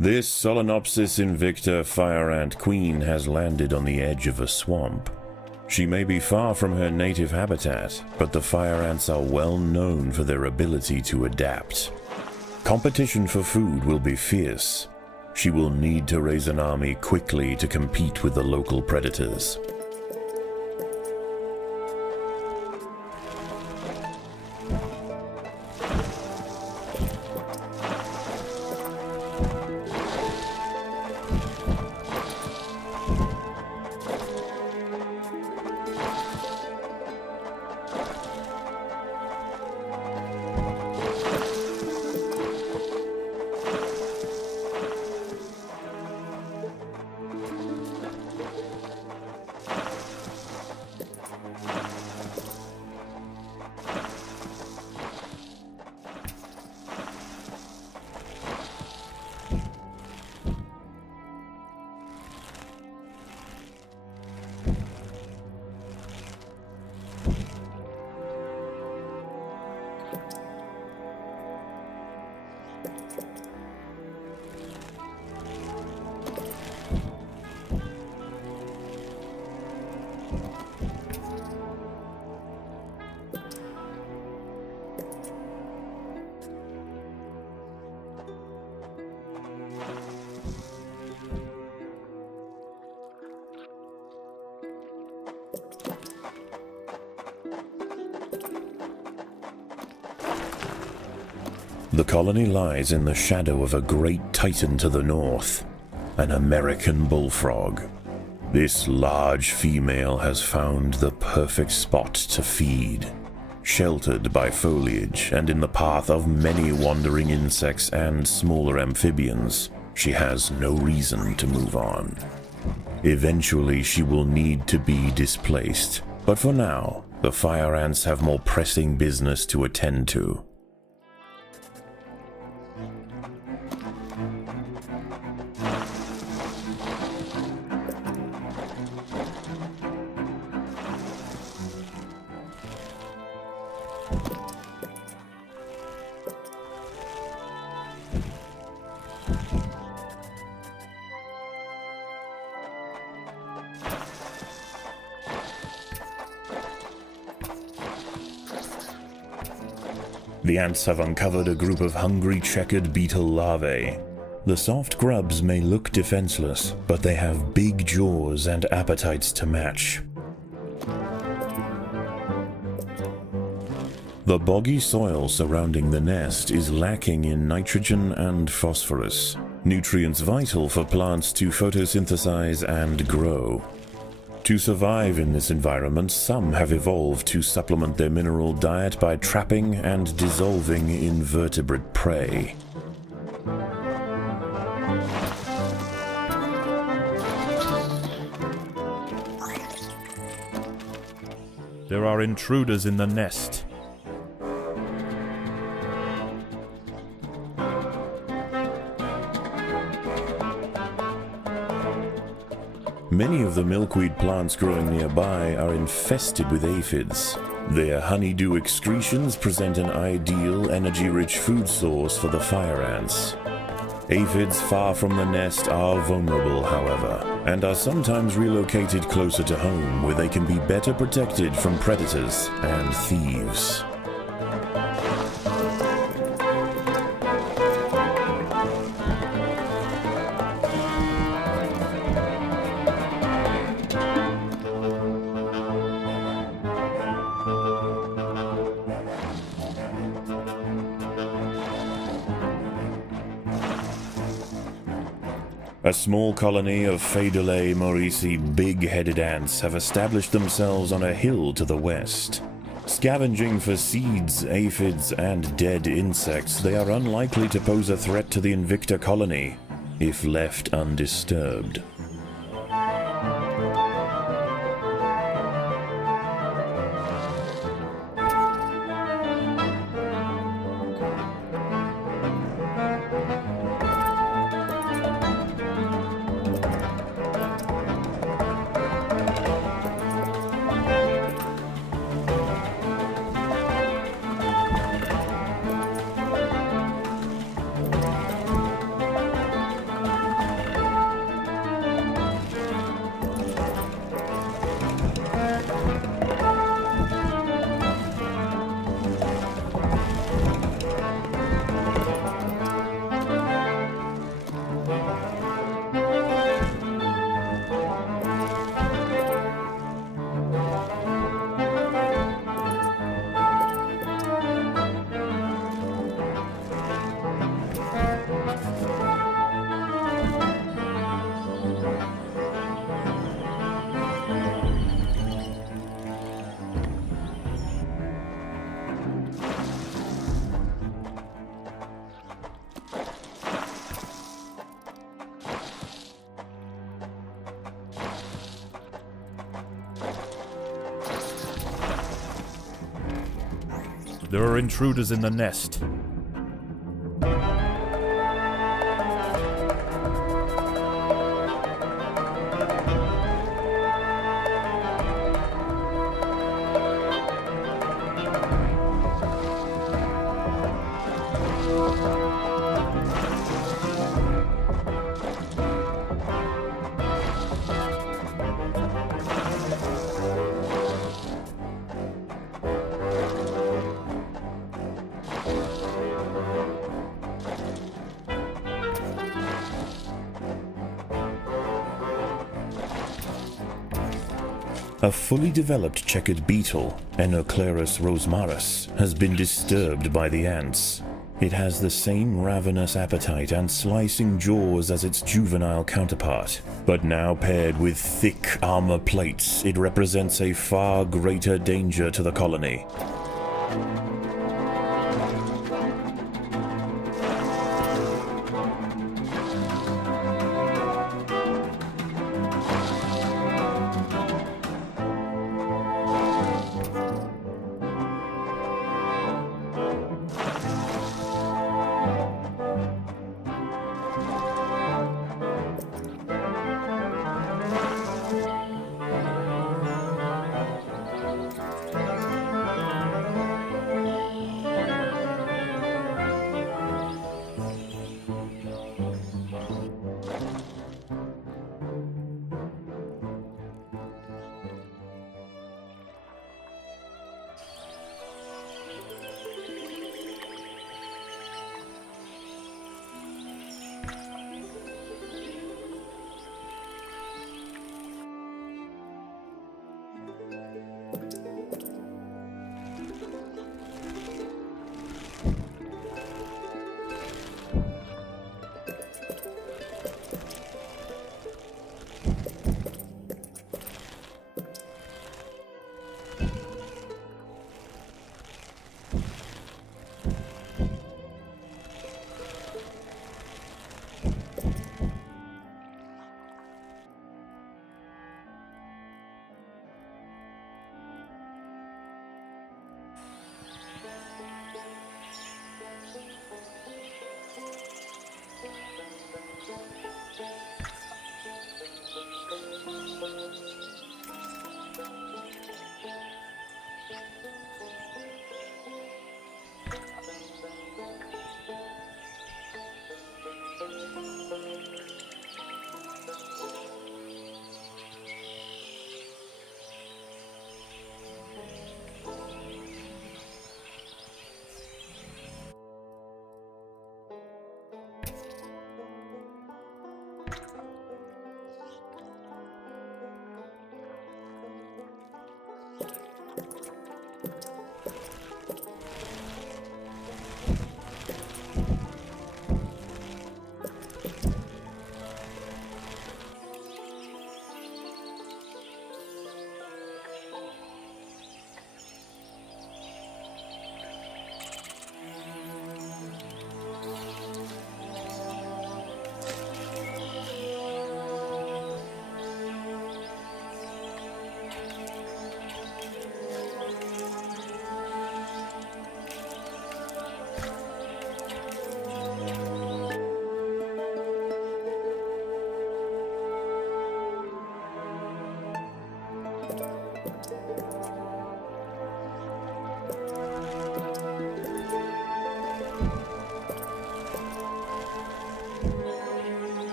This Solenopsis invicta fire ant queen has landed on the edge of a swamp. She may be far from her native habitat, but the fire ants are well known for their ability to adapt. Competition for food will be fierce. She will need to raise an army quickly to compete with the local predators. The colony lies in the shadow of a great titan to the north, an American bullfrog. This large female has found the perfect spot to feed. Sheltered by foliage and in the path of many wandering insects and smaller amphibians, she has no reason to move on. Eventually she will need to be displaced, but for now, the fire ants have more pressing business to attend to. The ants have uncovered a group of hungry checkered beetle larvae. The soft grubs may look defenseless, but they have big jaws and appetites to match. The boggy soil surrounding the nest is lacking in nitrogen and phosphorus, nutrients vital for plants to photosynthesize and grow. To survive in this environment, some have evolved to supplement their mineral diet by trapping and dissolving invertebrate prey. There are intruders in the nest. Many of the milkweed plants growing nearby are infested with aphids. Their honeydew excretions present an ideal, energy-rich food source for the fire ants. Aphids far from the nest are vulnerable, however, and are sometimes relocated closer to home where they can be better protected from predators and thieves. A small colony of Phaedolae maurici big-headed ants have established themselves on a hill to the west. Scavenging for seeds, aphids, and dead insects, they are unlikely to pose a threat to the Invicta colony, if left undisturbed. There are intruders in the nest. A fully developed checkered beetle, Enoclerus rosmarus, has been disturbed by the ants. It has the same ravenous appetite and slicing jaws as its juvenile counterpart, but now paired with thick armor plates, it represents a far greater danger to the colony.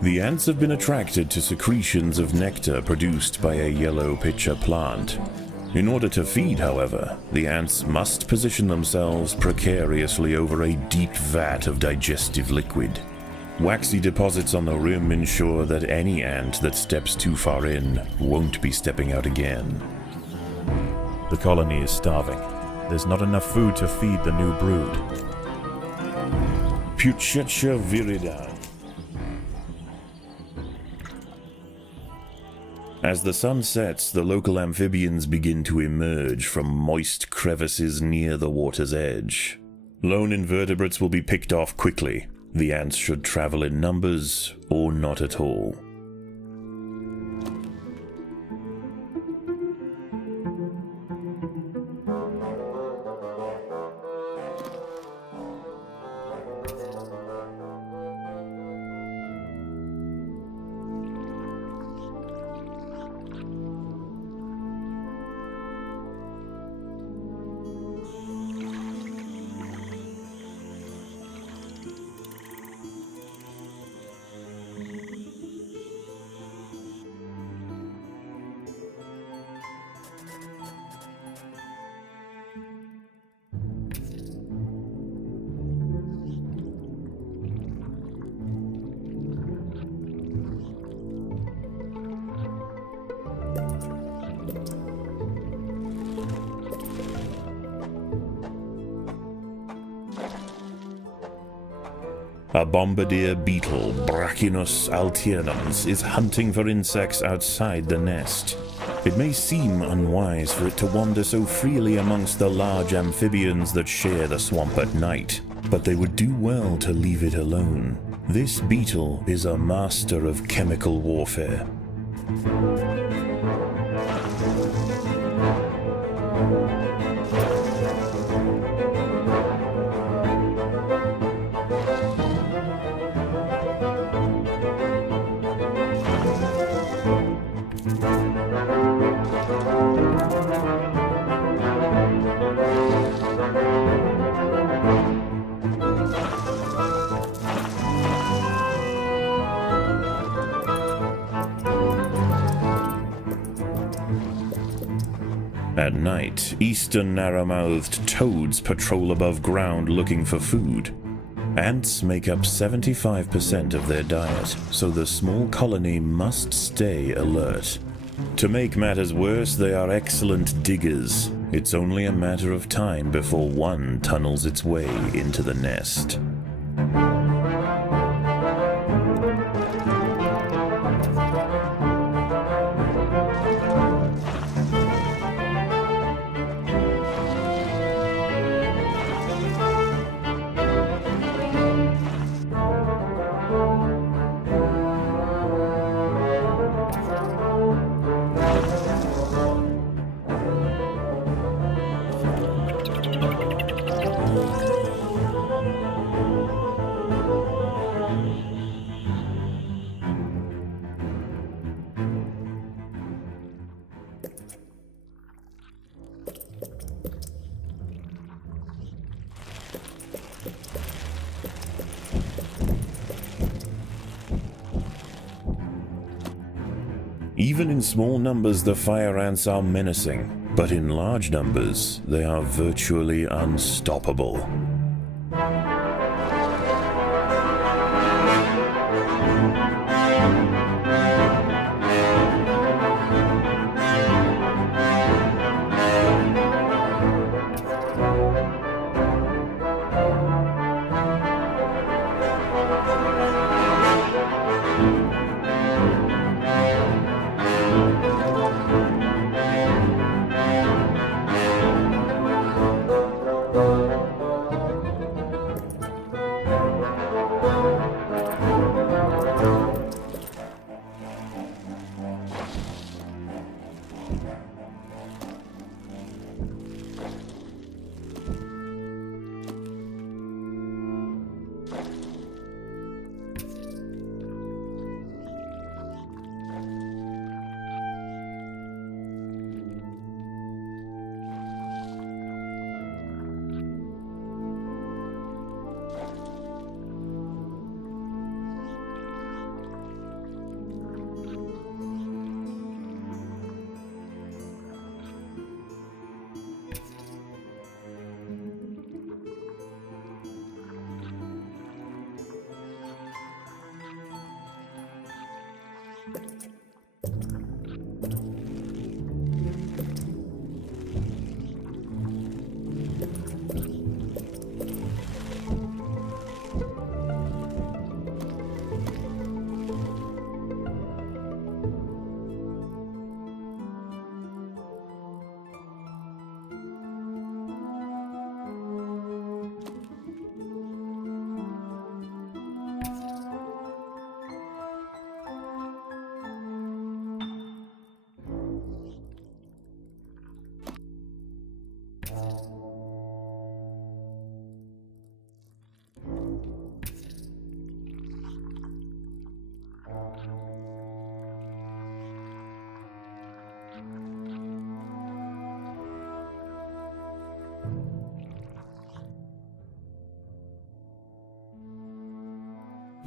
The ants have been attracted to secretions of nectar produced by a yellow pitcher plant. In order to feed, however, the ants must position themselves precariously over a deep vat of digestive liquid. Waxy deposits on the rim ensure that any ant that steps too far in won't be stepping out again. The colony is starving. There's not enough food to feed the new brood. Puchetia virida. As the sun sets, the local amphibians begin to emerge from moist crevices near the water's edge. Lone invertebrates will be picked off quickly. The ants should travel in numbers or not at all. A bombardier beetle, Brachinus alternans, is hunting for insects outside the nest. It may seem unwise for it to wander so freely amongst the large amphibians that share the swamp at night, but they would do well to leave it alone. This beetle is a master of chemical warfare. At night, eastern narrow-mouthed toads patrol above ground looking for food. Ants make up 75% of their diet, so the small colony must stay alert. To make matters worse, they are excellent diggers. It's only a matter of time before one tunnels its way into the nest. Even in small numbers, the fire ants are menacing, but in large numbers, they are virtually unstoppable.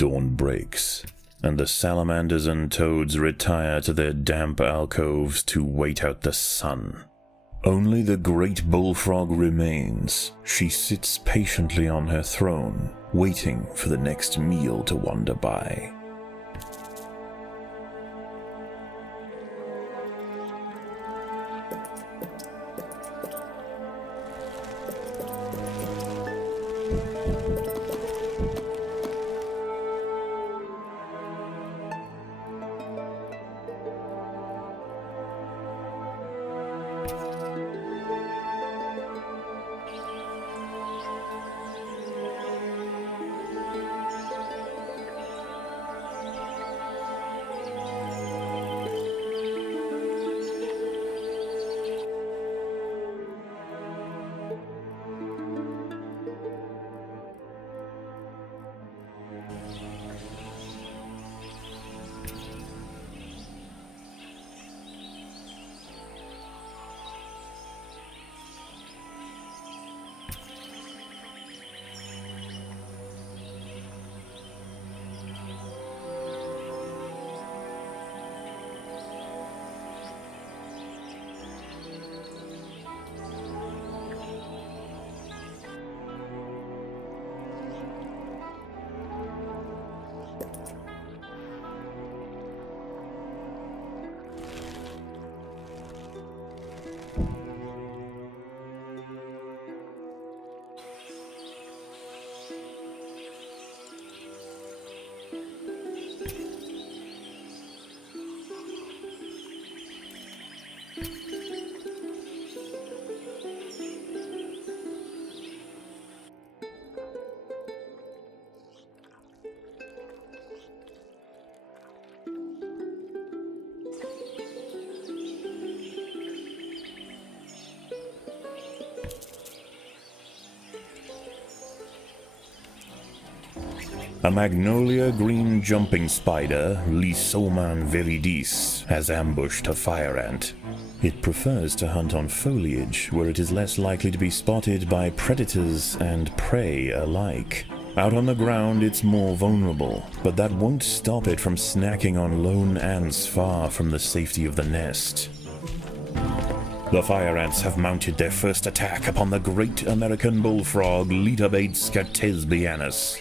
Dawn breaks, and the salamanders and toads retire to their damp alcoves to wait out the sun. Only the great bullfrog remains. She sits patiently on her throne, waiting for the next meal to wander by. A magnolia green jumping spider, Lysoman viridis, has ambushed a fire ant. It prefers to hunt on foliage, where it is less likely to be spotted by predators and prey alike. Out on the ground it's more vulnerable, but that won't stop it from snacking on lone ants far from the safety of the nest. The fire ants have mounted their first attack upon the great American bullfrog Litabates scatesbianus.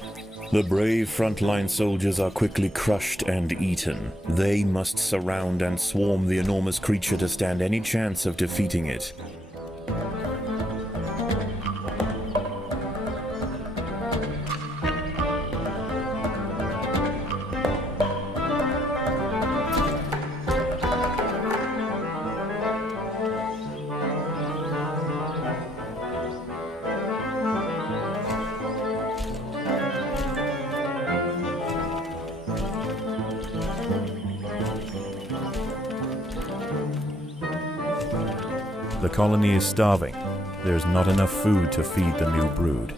The brave frontline soldiers are quickly crushed and eaten. They must surround and swarm the enormous creature to stand any chance of defeating it. The colony is starving. There's not enough food to feed the new brood.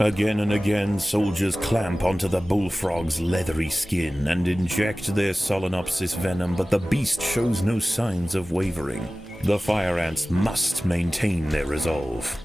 Again and again, soldiers clamp onto the bullfrog's leathery skin and inject their Solenopsis venom, but the beast shows no signs of wavering. The fire ants must maintain their resolve.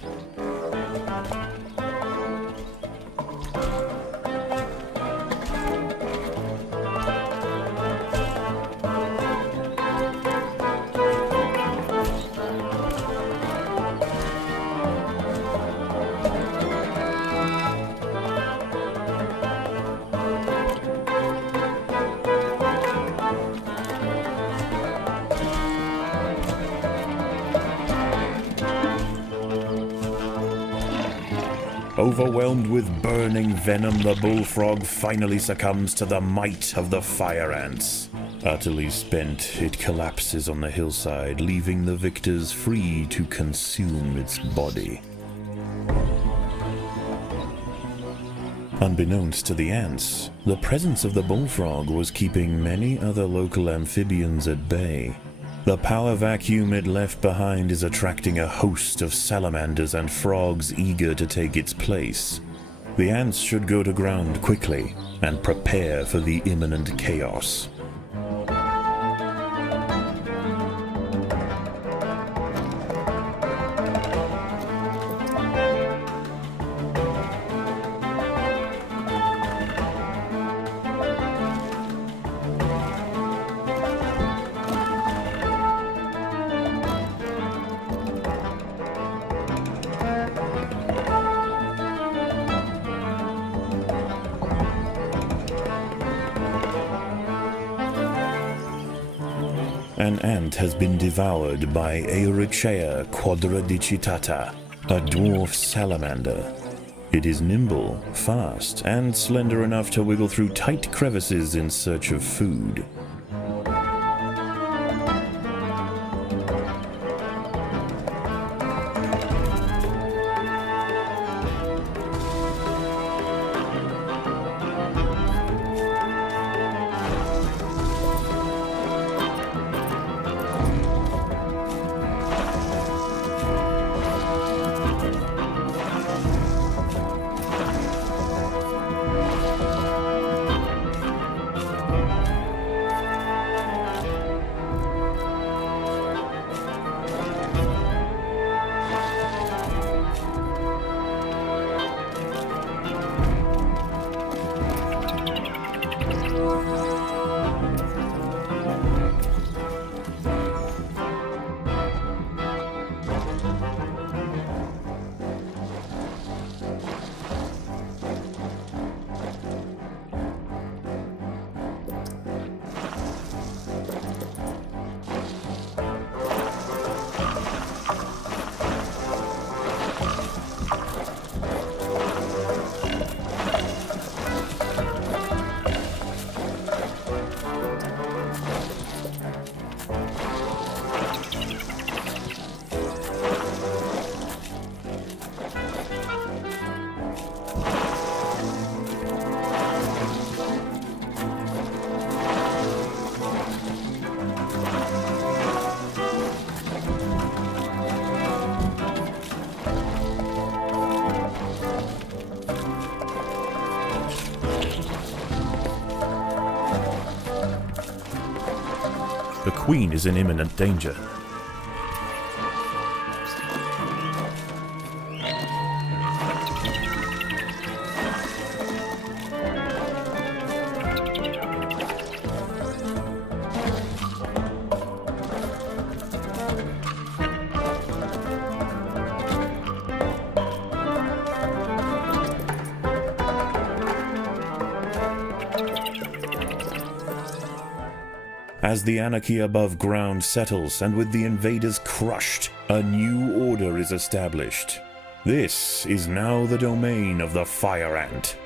Overwhelmed with burning venom, the bullfrog finally succumbs to the might of the fire ants. Utterly spent, it collapses on the hillside, leaving the victors free to consume its body. Unbeknownst to the ants, the presence of the bullfrog was keeping many other local amphibians at bay. The power vacuum it left behind is attracting a host of salamanders and frogs eager to take its place. The ants should go to ground quickly and prepare for the imminent chaos. An ant has been devoured by Eurichea quadradicitata, a dwarf salamander. It is nimble, fast, and slender enough to wiggle through tight crevices in search of food. queen is in imminent danger. As the anarchy above ground settles and with the invaders crushed, a new order is established. This is now the domain of the Fire Ant.